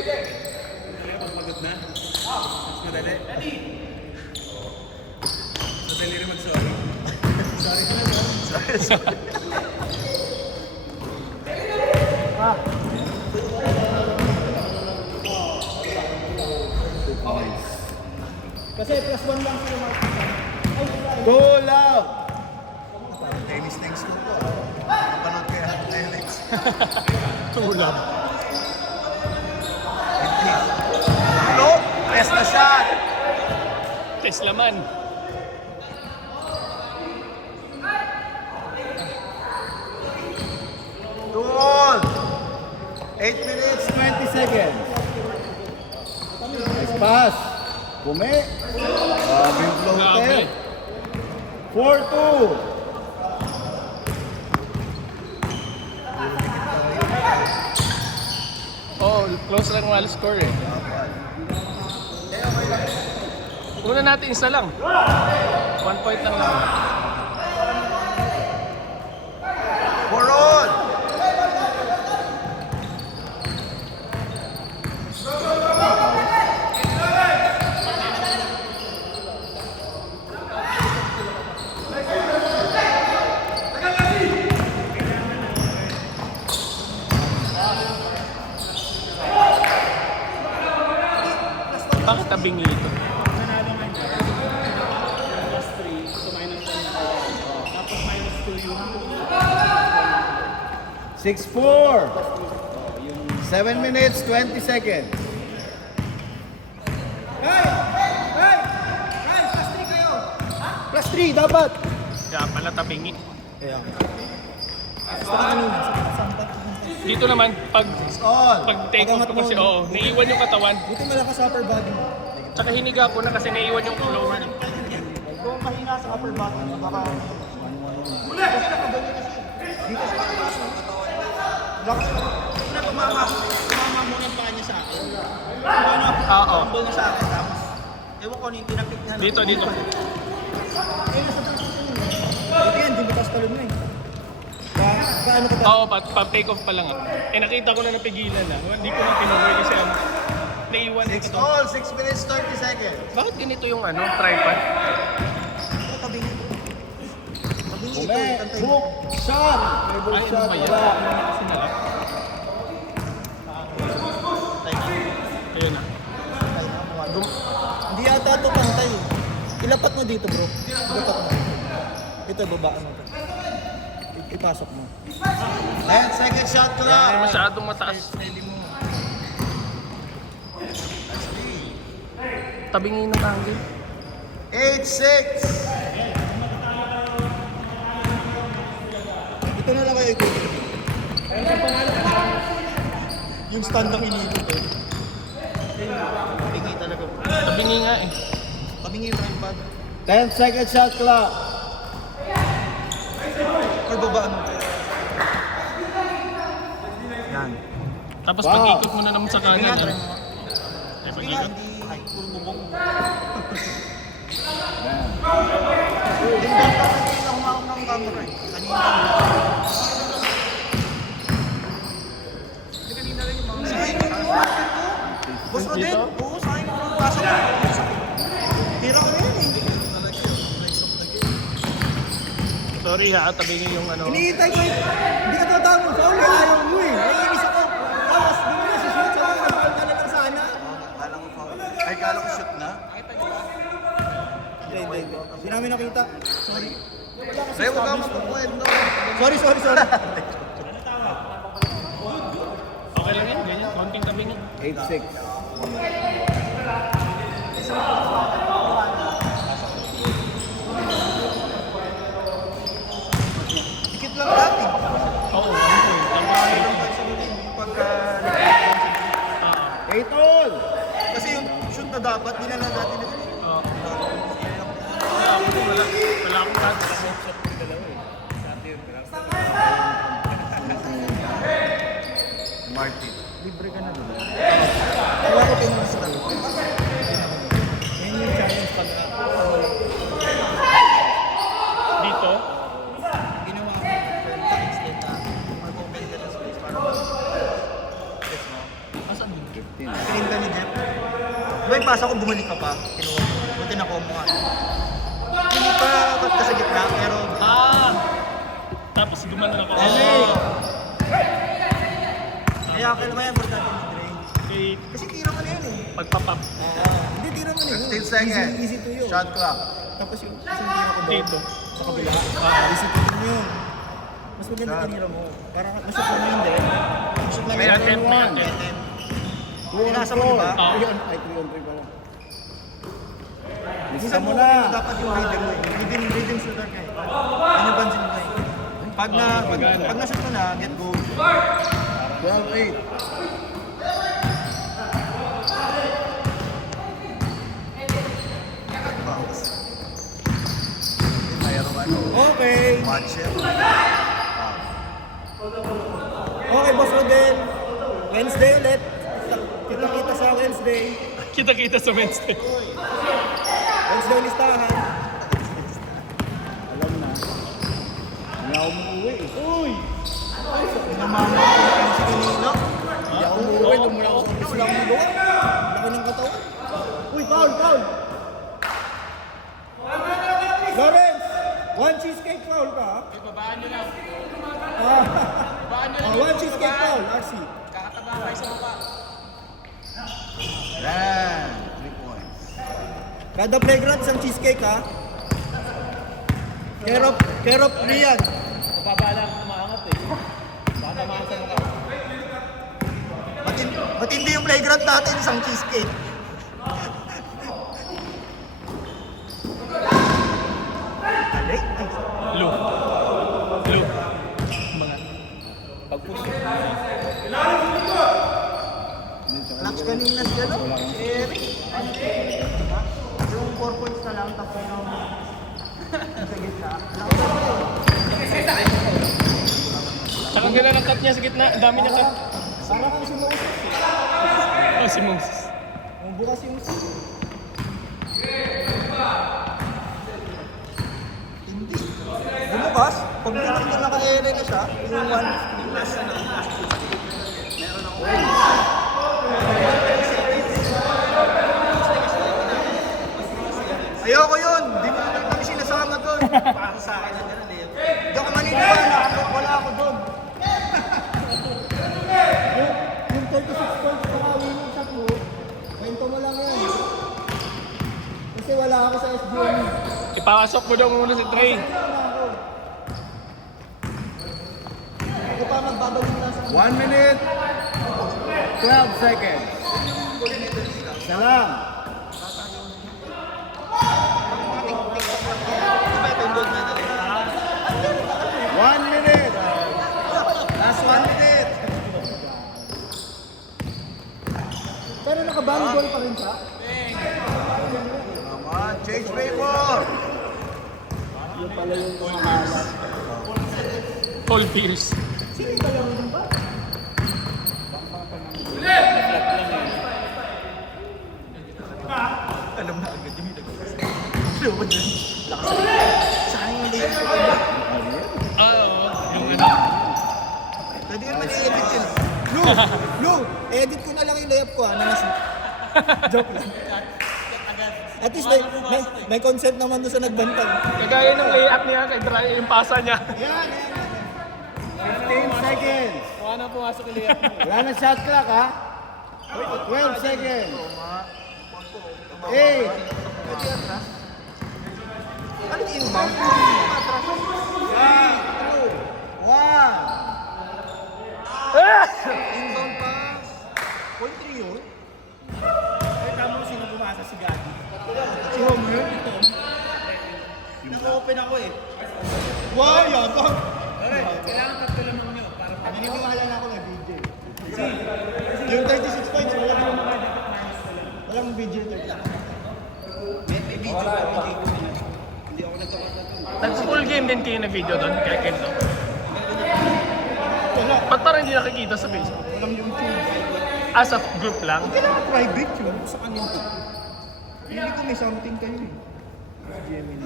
Pagpagod na. Mas madali. Madali rin mag-sorry. Sorry ka na, no? Sorry. Kasi plus 1 lang sila makikita. Goal out! Tennis na yung school ko. Napanood ko yung highlights. Tulad. Ano? Press na shot! Tesla man. Goal! 8 minutes, 20 seconds. Nice pass. Bumi. Grabe yung floater. Grabe. 4-2. Oh, close lang wala score eh. Una natin isa lang. 1 point lang lang. For all. Bakit tabingi ito? Nanalo nga siya. Plus 3, so minus 1 na. Tapos minus 2 yung 6-4. 7 minutes, 20 seconds. plus 3 dapat. Kaya pala tabingi. Kaya. Gusto ka kanina. Dito naman, pag All. take off ko kasi, oo, naiiwan yung katawan. Buti malakas sa upper body. Tsaka hiniga ko na kasi naiiwan yung lower. Kung mahina sa upper body, baka... Lakas ka. Na tumama muna yung paa niya sa akin. Oo. Tumble na sa akin, tapos... Ewan ko ano yung pinapik niya. Dito. Eh, nasa first position yun. Hindi yan, di butas talon na eh. Kaano ka Oo, pa-take off pa lang ah. Eh nakita ko na napigilan na. Hindi ko na tinuloy kasi naiiwan 6 ito. all, 6 minutes, 30 seconds. Bakit ganito yung tripod? tabingi. Tabingi ito, Bumi. kantay. Hook. Shot. Dribble Ay, ano shot. ba yan? Wala. Kasi na lang. Ayun na. Hindi yata ito pantay. Ilapat mo dito bro. Ilapat mo. Ito, babaan mo ito. Ipasok mo. 10 second shot Hindi clock. masyadong mataas. Tabingi ng angle. 8-6. Ito na lang kayo ito. Yung stand ang inilit eh. Tabingi talaga bro. Tabingi nga eh. Tabingi yung tripod. 10 second shot clock. Or babaan mo. Yan. Tapos Wow. pag-ikot mo na naman sa kanan. Try Ano? mo. Eh, Sige nga, pag-ikot. hindi. Ay, puro bubong. Yung bata kasi na humawak ng camera eh. Kanina. Kanina rin yung mga... Sayang yung pasok ko. Boss mo din. Oo, sayang yung pasok ko. Tira ko yan eh. Sorry ha, tabingi yung ano. Hinihintay ko eh. Hindi ka tatawag sa uli. Ayaw mo eh. Naiinis ako. Tapos, di mo na sa shoot. Sabi ko, nabal ka na lang sana. Kala ko foul. Ay, kala ko shoot na. Hindi. Hindi namin nakita. Sorry. Pre, huwag ka magpupuwed, no? Sorry. Okay lang yan, ganyan. Konting tabingi. 8-6. Dikit lang dati. Oo, 1 point. Tapos Pagka... 8 all. Kasi yung shoot na dapat, di na lang natin na wala akong dati kasi. Martin. libre ka na doon. Wala ko pinag sa talo. Yan yung challenge pag Dito, ginawa mo instead na mag-open ka ng space para yes mo. Asan yun? 15. screen ka ni Jeff. Diba yung pasa ko, bumalik ka pa. Kinuha mo. Buti na mo nga. Hindi pa cut ka sa gitna, pero... Tapos gumano ako. Kaya kailangan importante ni Dre. Okay, Kasi tira mo na yun eh. pagpapap. Hindi, tira mo na yun. 15 seconds. Easy to yun. Shot clock. Tapos yung tira ko doon. Dito. Sa kabila. Easy to yun yun. Mas maganda tinira mo. Parang masok mo yun din. Masok lang May yun. attempt, may attempt. Pinasa mo diba? 3 on 3 pala. Lisa Minsan mo mo na. dapat yung rhythm mo eh. Rhythm shooter ka eh. Ano yung bansin mo eh. Pag na-shoot mo na, get goal. 12-8. Bounce. Mayroong ano. Okay. Match it. Okay, Boss Rodel. Wednesday ulit. Kita-kita sa Wednesday. Kita-kita sa Wednesday. Wednesday listahan. Alam na. Hindi ako umuwi eh. Uy! Namama ko yung si kanino. Hindi ako umuwi. Tumula ako sa Wala akong magawa. Laki ng katawan. Uy, foul! Lawrence! One cheesecake foul ka ha? Babaan nyo lang. One cheesecake foul, RC. Kakataba kayo sa mukha. Yan. 3 points. Kada playground, isang cheesecake ha? Care of Rian. Babala ang umaangat eh. Baka tamaan sa mukha. Matindi yung playground natin, isang cheesecake. Alay? Lu. Mga pag-push. Lax kanina siya, no? Eric. Yung 4 points na lang, tapos yung sa gitna. Saka ganda ng cut niya sa gitna. Ang dami niya cut. Para kang si Moses. Oh, si Moses. Bukas yung hindi. Bumukas, pag binakita naka-ere na siya, yung 1 plus na meron ako. Ayoko yun! Di mo naman kami sinasama doon. Para sa akin na gano'n eh. Diyan ka maniniwala, wala ako doon. Yung 36 points na winning shot mo, kwento mo lang yan. Kasi wala ako sa SBM. Ipapasok mo daw muna si Trey. Ako pa magbabawin na sa 1 minute. 12 seconds. Isa lang. One minute. last 1 minute. Pero naka-volleyball pa rin siya? Come on. Change favor. Yung pala yung kumakalas. Paul Pierce. Sino yung kalaro dun ba? Alam na agad yung Alam mo dun? Lakas na. Saan yung late ko? Oo. Yung ano. Pwede ka naman i-edit yun. Lu! Edit ko na lang yung layup ko ha. Joke lang. At least may concept naman doon sa nagbantag. Kagaya ng layup niya kay Dry, yung pasa niya. 15 seconds. Wala na pumasok yung layup niya. Wala na shot clock ha. 12 seconds. 8. Ano yung inbound? Inbound pass. Point 3 yun? Ay, tama mo sino bumasa si Gadi. Si Homer? Naka-open ako eh. Wow, yabang! Kailangan tatlo lamang nyo para Naniniwala na ako na BJ. Yung 36 points, walang BJ 30. May BJ pa, hindi ako nagkakataon. Nag-full game din kayo na video doon kay Kendo. Wala, Ba't parang hindi nakikita sa Facebook? walang YouTube. As a group lang? Kailangan private yun sa kanil. Hindi ko may something kayo eh.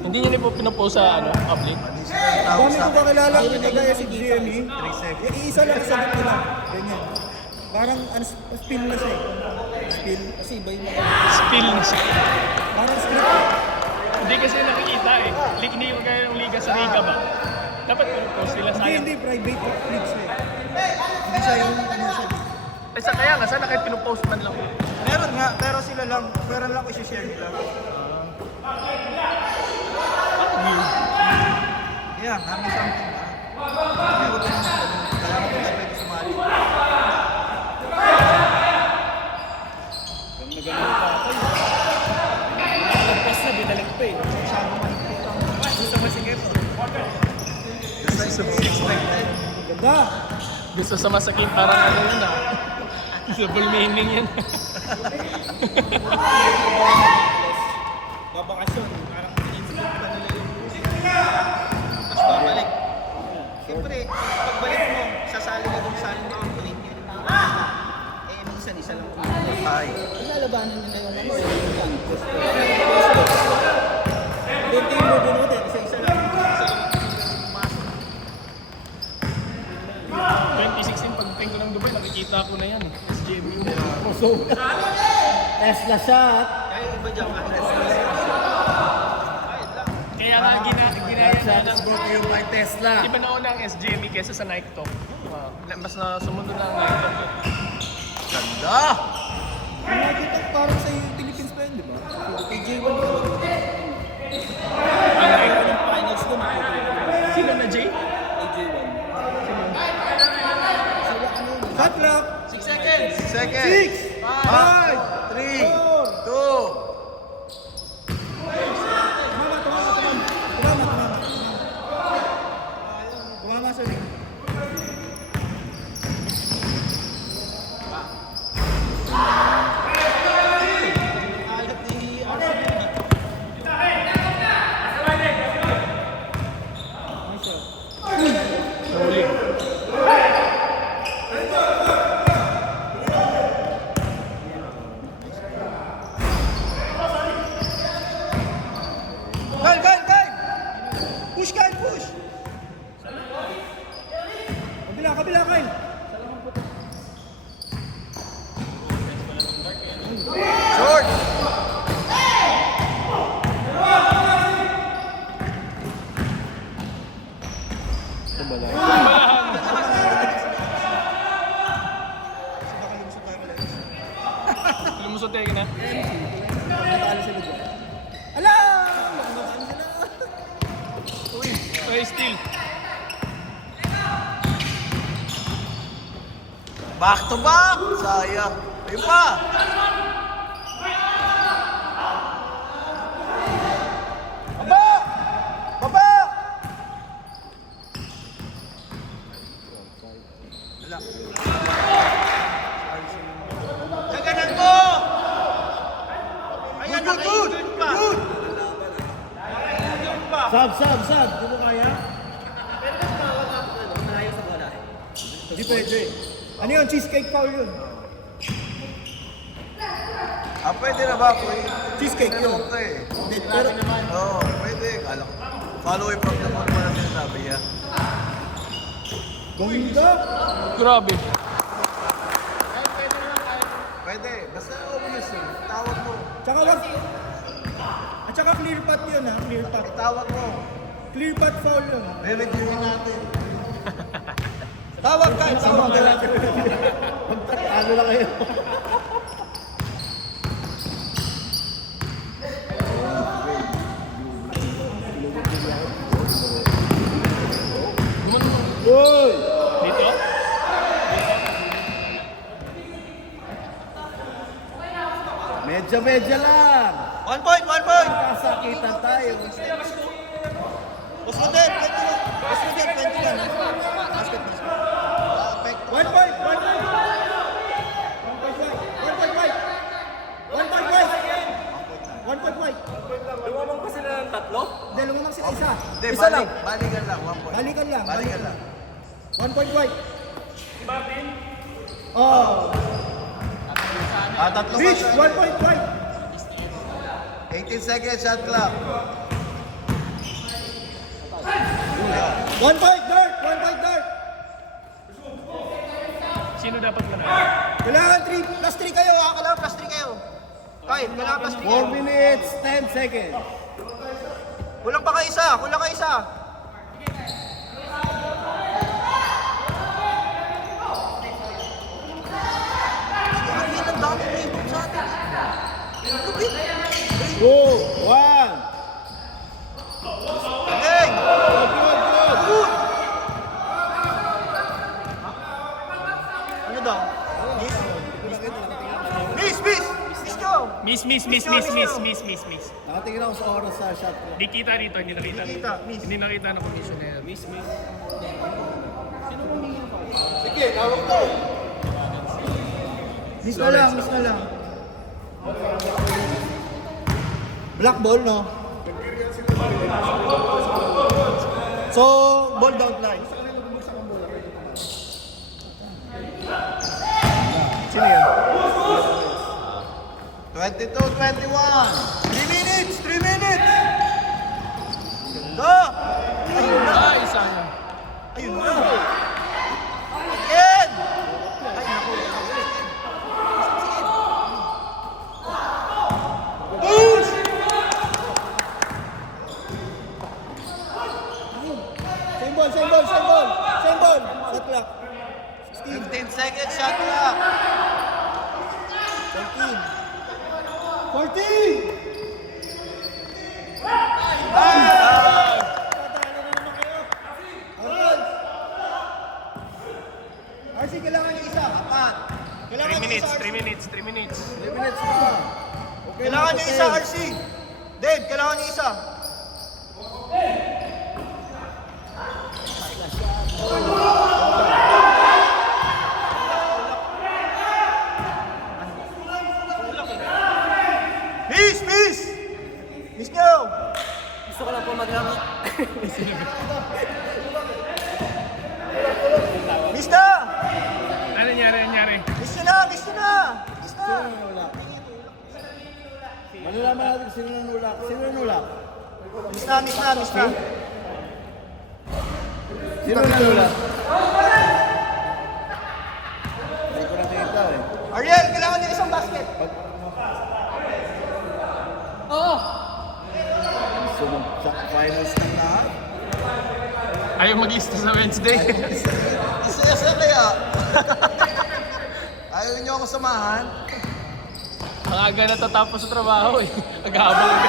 Hindi niyo po pinopost sa ano, public? Dami ko kakilala ko kagaya si GME. Yung isa lang sa gitna lang. Ganyan. Parang spin na siya eh. spill. Kasi iba yung mga... Spill na siya. Parang script. Hindi kasi nakikita eh. Hindi ko kaya yung liga sa Riga ba? Dapat pinupost sila Hindi, sayang. hindi. Private leagues na eh. Hindi siya yung ano siya. Eh sa kaya nga, sana kahit pinupost man lang. Meron nga, pero sila lang. Pero lang ko isi-share nila. Yeah, kami something ba? Hindi ko lang kaya ko na pwede sumali. Yung nagano pa ako. Nalagpas na, binalik pa eh. Masyado mahigpit ang gusto masikip. Gusto sa expected. Ganda! Gusto sa masakit, parang ano yun ah. Double meaning yun. Babakasyon, parang in-sleep pa nila yung tapos babalik. Siyempre, pagbalik mo, sasali ka kung saan mo ang grade yun. Eh, minsan isa lang kung Ay. ilalabanan nila yung ano, yung lang. Hindi yung bubunutin, isa-isa lang. Isa lang pumasok. 2016, pagdating ko ng Dubai, nakikita ko na yan. SGM yun. Tesla shot. Kaya iba dyan, Kaya nga ginaya na lang. Brought to you by Tesla. Di ba nauna ang SGME kesa sa Nike Talk? Mas na sumunod na ang Nike Talk. Ganda! Yung nakita parang sa Philippines pa yun, di ba? PJ1 ko. Yung finals ko, Sino na, Jay? PJ1. Sila ano yun? Shot clock! 6 seconds! 6 seconds! 5, 3, 2, Tumama sa ring. Alat ni RCB. Nice shot. Huli. Kyle! Push, Kyle, push! Kabila, Kyle! short! Lumusot tayo na. Natalo sila dyan. Ala! Natalo sila. Uy, ay steal. Back to back! Sayang. Ayun pa! Baba! Baba! Wala. Gaganan mo! Ayan, naka-injured pa! Sab. Di mo kaya? Hindi pwede. Ano yun? Cheesecake foul yun. Pwede na ba? Pwede. Cheesecake yun. Okay. Hindi, pero Oo, pwede. Kala ko. Follow away from the ball mo lang sinasabi niya. ganda. Grabe. Pwede. Basta obvious eh. Tawag mo. Tsaka wag. At saka clear path yun ha. Clear path. Tawag mo. Clear path foul yun. Re-reviewin natin. Tawag ka. Tawag ka lang. Ano lang kayo? Uy! Dito? Medya lang. 1 point! Kasakitan tayo. Basket. 20 lang. Basket. 1 point. 1 point white. 1 point white. Lumamang pa sila ng tatlo? Hindi, lumamang sila isa. Hindi, Isa lang. balikan lang. 1 point. Balikan lang. Balikan lang. 1 point white. Oh. Tatlo Reach. ka. 1 point white. 18 seconds shot clock. 1 point dirt. 1 point dirt. Sino dapat manalo? Kailangan 3 plus 3 kayo. Kailangan plus 3 kayo. basket. Kailangan basket. 4 minutes, 10 seconds. Kulang pa kayo isa. Kulang kayo isa. Sige, ang dami rebound sa atin. Lupit. 2, 1. Galing. Good. Ano daw? Miss! Miss ko! Miss. Nakatingin ako sa oras sa shot ko. Di kita dito, hindi nakita. Hindi kita, miss. Hindi nakita ng commissioner. Miss na lang. Black ball, no? So, ball down line. Sino yan? 22, 21. 3 minutes! Ganda! Ayun na! Isa na. Ayun na! Again! Ay, naku. Push! Same ball! Shot clock. 15 seconds, shot clock. 14! RC, kailangan yung isa. Apat. 3 minutes. 3 minutes pa. Okay, Kailangan na yung po, isa, 10. RC. Dave, kailangan yung isa. Miss nyo! Gusto ko lang po maglaro. Miss na! Ano nangyari? Miss nyo na! Malalaman natin kung sino nanulak. Miss na! Sino nanulak? Hindi ko nakita eh. Ariel, kailangan yung isang basket. So, finals na lahat. Ayaw mag-lista sa Wednesday. Isa kaya. Ayaw niyo ako samahan. Ang aga natatapos sa trabaho eh. Nag-aabang ka.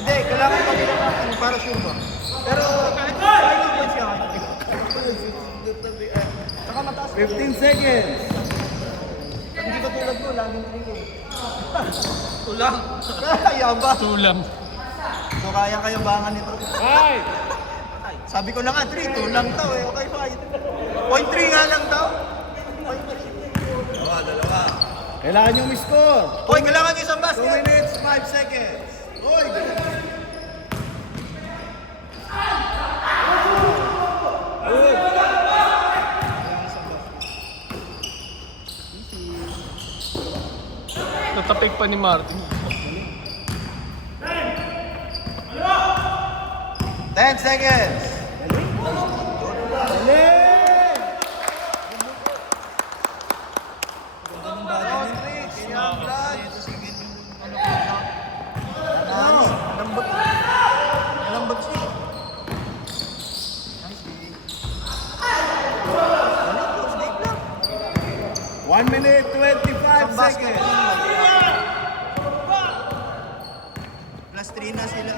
Hindi, kailangan pa rin para sure ba? Pero kahit points ka, saka mataas. 15 seconds. Hindi ba tulad mo, laging 3 eh. Tulang. Kaya ba? Tulang. So kaya kayabangan nito. Ay! Sabi ko na nga, 3, tulang daw eh. Okay, fine. 0.3 nga lang daw. Dalawa. Kailangan yung score. Hoy, kailangan yung isang 2 basket. minutes, 5 seconds. Hoy! Natapik pa ni Martin. 10 seconds. Lambot siya. 1 minute, 25 Basket. seconds. Plus 3 na sila.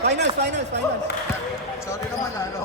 Finals. Sorry naman, ano.